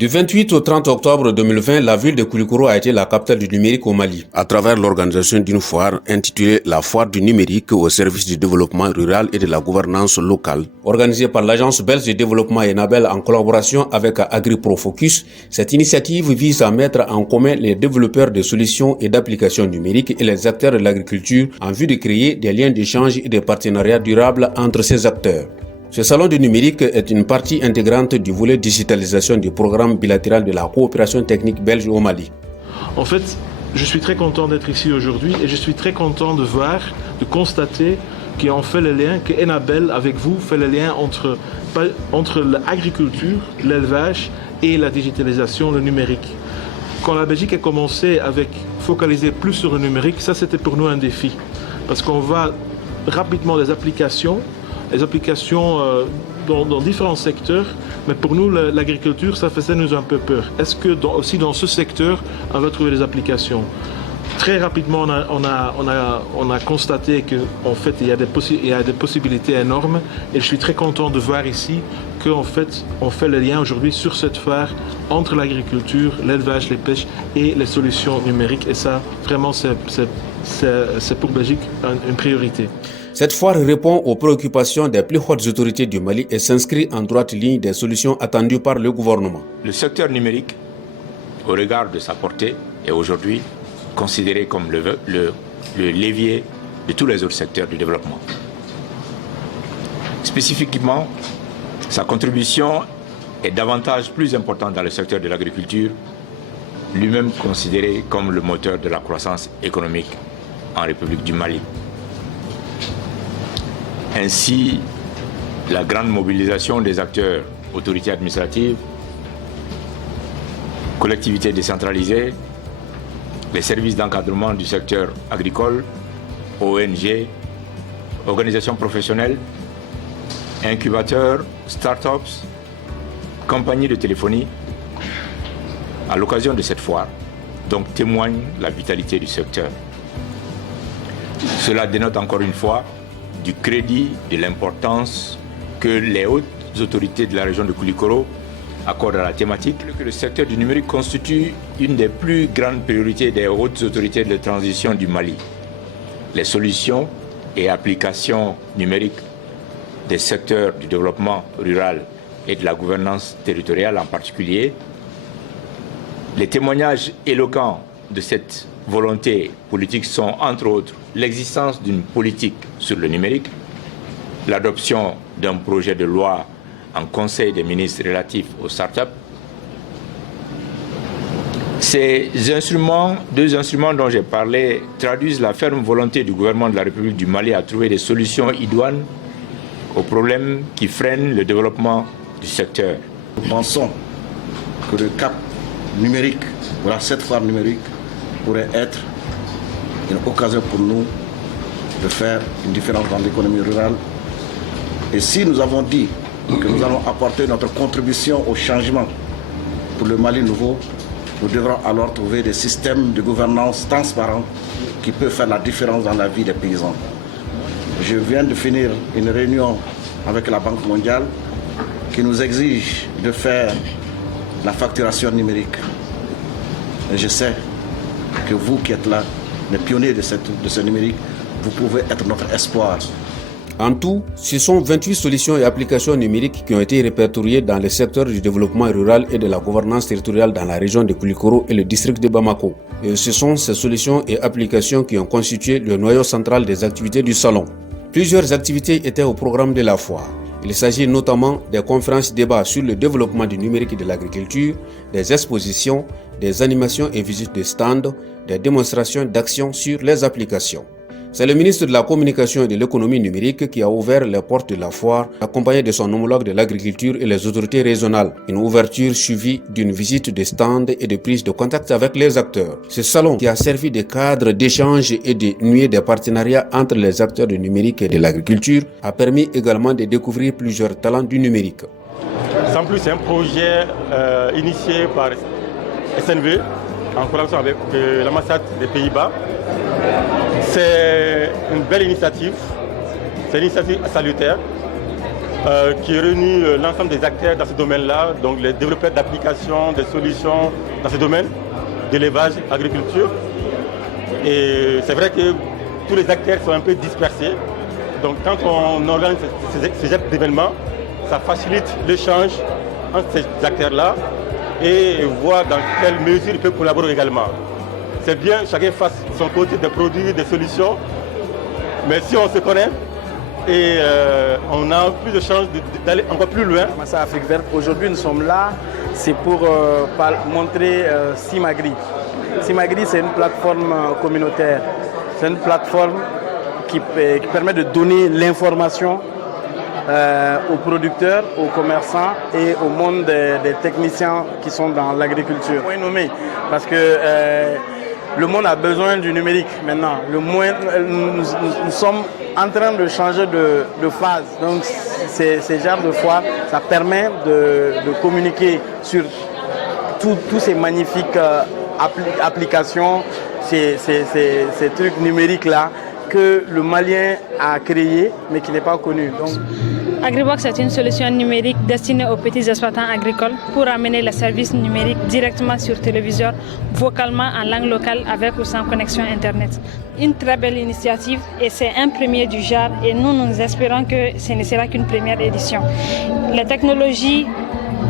Du 28 au 30 octobre 2020, la ville de Koulikoro a été la capitale du numérique au Mali, à travers l'organisation d'une foire intitulée la Foire du numérique au service du développement rural et de la gouvernance locale. Organisée par l'agence belge de développement Enabel en collaboration avec AgriProFocus, cette initiative vise à mettre en commun les développeurs de solutions et d'applications numériques et les acteurs de l'agriculture en vue de créer des liens d'échange et de partenariats durables entre ces acteurs. Ce salon du numérique est une partie intégrante du volet digitalisation du programme bilatéral de la coopération technique belge au Mali. En fait, je suis très content d'être ici aujourd'hui et je suis très content de voir, de constater qu'on fait le lien, que Enabel, avec vous, fait le lien entre l'agriculture, l'élevage et la digitalisation, le numérique. Quand la Belgique a commencé avec focaliser plus sur le numérique, ça c'était pour nous un défi. Parce qu'on voit rapidement des applications dans différents secteurs, mais pour nous, l'agriculture, ça faisait nous un peu peur. Est-ce que aussi dans ce secteur, on va trouver des applications? Très rapidement, on a constaté qu'en fait, il y a des possibilités énormes et je suis très content de voir ici qu'en fait, on fait le lien aujourd'hui sur cette foire entre l'agriculture, l'élevage, les pêches et les solutions numériques. Et ça, vraiment, c'est pour Belgique une priorité. Cette foire répond aux préoccupations des plus hautes autorités du Mali et s'inscrit en droite ligne des solutions attendues par le gouvernement. Le secteur numérique, au regard de sa portée, est aujourd'hui considéré comme le levier de tous les autres secteurs du développement. Spécifiquement, sa contribution est davantage plus importante dans le secteur de l'agriculture, lui-même considéré comme le moteur de la croissance économique en République du Mali. Ainsi, la grande mobilisation des acteurs, autorités administratives, collectivités décentralisées, les services d'encadrement du secteur agricole, ONG, organisations professionnelles, incubateurs, start-ups, compagnies de téléphonie, à l'occasion de cette foire, donc témoigne la vitalité du secteur. Cela dénote encore une fois du crédit, de l'importance que les hautes autorités de la région de Koulikoro accordent à la thématique, que le secteur du numérique constitue une des plus grandes priorités des hautes autorités de transition du Mali. Les solutions et applications numériques des secteurs du développement rural et de la gouvernance territoriale en particulier, les témoignages éloquents de cette volonté politique sont, entre autres, l'existence d'une politique sur le numérique, l'adoption d'un projet de loi en Conseil des ministres relatif aux startups. Ces instruments, deux instruments dont j'ai parlé, traduisent la ferme volonté du gouvernement de la République du Mali à trouver des solutions idoines aux problèmes qui freinent le développement du secteur. Nous pensons que le cap numérique, voilà, cette foire numérique, pourrait être une occasion pour nous de faire une différence dans l'économie rurale. Et si nous avons dit que nous allons apporter notre contribution au changement pour le Mali nouveau, nous devrons alors trouver des systèmes de gouvernance transparents qui peuvent faire la différence dans la vie des paysans. Je viens de finir une réunion avec la Banque mondiale qui nous exige de faire la facturation numérique. Et je sais que vous qui êtes là, les pionniers de ce numérique, vous pouvez être notre espoir. En tout, ce sont 28 solutions et applications numériques qui ont été répertoriées dans les secteurs du développement rural et de la gouvernance territoriale dans la région de Koulikoro et le district de Bamako. Et ce sont ces solutions et applications qui ont constitué le noyau central des activités du salon. Plusieurs activités étaient au programme de la foire. Il s'agit notamment des conférences-débats sur le développement du numérique et de l'agriculture, des expositions, des animations et visites de stands, des démonstrations d'actions sur les applications. C'est le ministre de la Communication et de l'Économie numérique qui a ouvert les portes de la foire, accompagné de son homologue de l'agriculture et les autorités régionales. Une ouverture suivie d'une visite de stands et de prise de contact avec les acteurs. Ce salon, qui a servi de cadre d'échange et de nuer des partenariats entre les acteurs du numérique et de l'agriculture, a permis également de découvrir plusieurs talents du numérique. En plus, c'est un projet initié par SNV en collaboration avec l'ambassade des Pays-Bas. C'est une belle initiative, c'est une initiative salutaire qui réunit l'ensemble des acteurs dans ce domaine-là, donc les développeurs d'applications, des solutions dans ce domaine, d'élevage, agriculture. Et c'est vrai que tous les acteurs sont un peu dispersés. Donc quand on organise ces genres d'événements, ça facilite l'échange entre ces acteurs-là et voir dans quelle mesure ils peuvent collaborer également. C'est bien, chacun fasse son côté des produits, des solutions, mais si on se connaît et on a plus de chances d'aller encore plus loin. Massa Afrique Verte, aujourd'hui nous sommes là, c'est pour montrer Simagri. Simagri, c'est une plateforme communautaire, c'est une plateforme qui permet de donner l'information aux producteurs, aux commerçants et au monde des techniciens qui sont dans l'agriculture. Parce que le monde a besoin du numérique maintenant. Nous sommes en train de changer de phase. Donc ces genres de foires, ça permet de communiquer sur tous ces magnifiques applications, ces trucs numériques-là que le Malien a créé mais qui n'est pas connu. Agribox est une solution numérique destinée aux petits exploitants agricoles pour amener les services numériques directement sur téléviseur, vocalement en langue locale avec ou sans connexion Internet. Une très belle initiative et c'est un premier du genre et nous espérons que ce ne sera qu'une première édition. Les technologies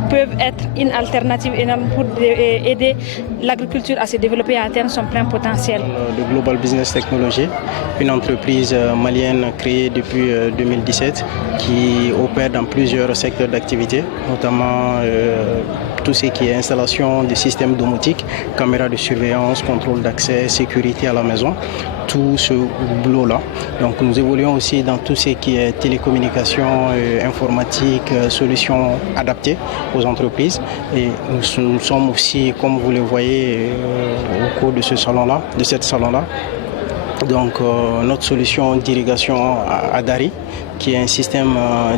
peuvent être une alternative énorme pour aider l'agriculture à se développer et à atteindre son plein potentiel. Le Global Business Technology, une entreprise malienne créée depuis 2017 qui opère dans plusieurs secteurs d'activité, notamment tout ce qui est installation des systèmes domotiques, caméras de surveillance, contrôle d'accès, sécurité à la maison, tout ce boulot-là. Donc nous évoluons aussi dans tout ce qui est télécommunications, informatique, solutions adaptées aux entreprises. Et nous sommes aussi, comme vous le voyez au cours de ce salon-là, de cette salon-là, donc notre solution d'irrigation Adari, qui est un système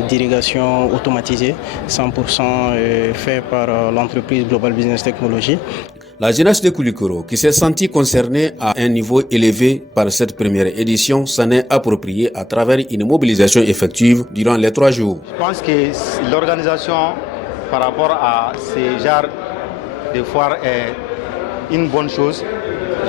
d'irrigation automatisé, 100% fait par l'entreprise Global Business Technology. La jeunesse de Koulikoro, qui s'est sentie concernée à un niveau élevé par cette première édition, s'en est appropriée à travers une mobilisation effective durant les 3 jours. Je pense que l'organisation par rapport à ces genres de foires est une bonne chose.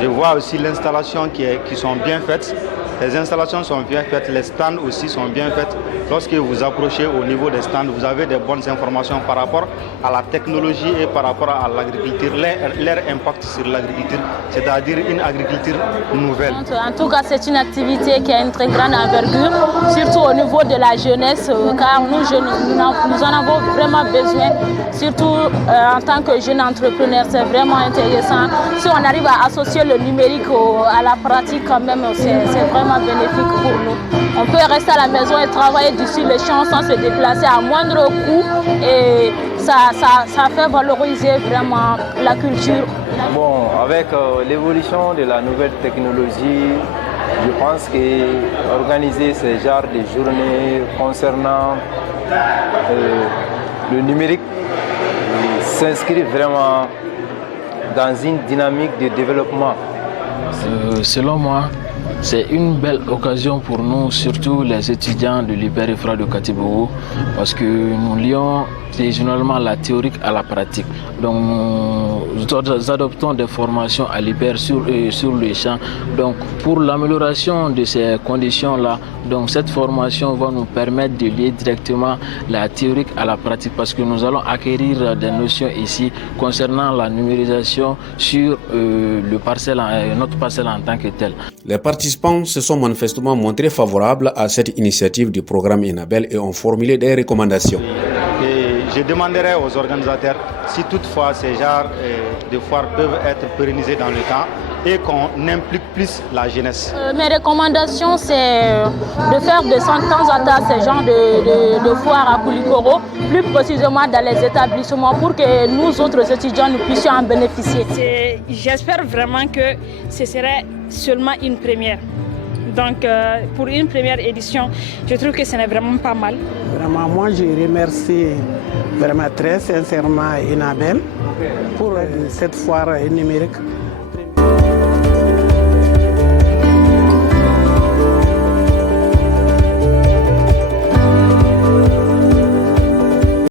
Je vois aussi l'installation qui sont bien faites. Les installations sont bien faites, les stands aussi sont bien faits. Lorsque vous approchez au niveau des stands, vous avez des bonnes informations par rapport à la technologie et par rapport à l'agriculture, leur impact sur l'agriculture, c'est-à-dire une agriculture nouvelle. En tout cas, c'est une activité qui a une très grande envergure, surtout au niveau de la jeunesse, car nous jeunes, nous en avons vraiment besoin, surtout en tant que jeune entrepreneur, c'est vraiment intéressant. Si on arrive à associer le numérique à la pratique, quand même, c'est vraiment bénéfique pour nous. On peut rester à la maison et travailler d'ici les champs sans se déplacer à moindre coût et ça fait valoriser vraiment la culture. Bon, avec l'évolution de la nouvelle technologie, je pense qu'organiser ce genre de journées concernant le numérique s'inscrit vraiment dans une dynamique de développement. Selon moi, c'est une belle occasion pour nous, surtout les étudiants de l'Hyper Efra de Katibogo, parce que nous lions généralement la théorique à la pratique. Donc nous adoptons des formations à l'Hyper sur le champ. Donc pour l'amélioration de ces conditions-là, donc cette formation va nous permettre de lier directement la théorique à la pratique, parce que nous allons acquérir des notions ici concernant la numérisation sur notre parcelle en tant que tel. Les participants se sont manifestement montrés favorables à cette initiative du programme Enabel et ont formulé des recommandations. Je demanderai aux organisateurs si toutefois ces genres de foires peuvent être pérennisés dans le temps et qu'on implique plus la jeunesse. Mes recommandations, c'est de faire de temps en temps ces genres de foires à Koulikoro, plus précisément dans les établissements, pour que nous autres étudiants nous puissions en bénéficier. J'espère vraiment que ce serait seulement une première. Donc pour une première édition, je trouve que ce n'est vraiment pas mal. Vraiment, moi je remercie vraiment très sincèrement Enabel pour cette foire numérique.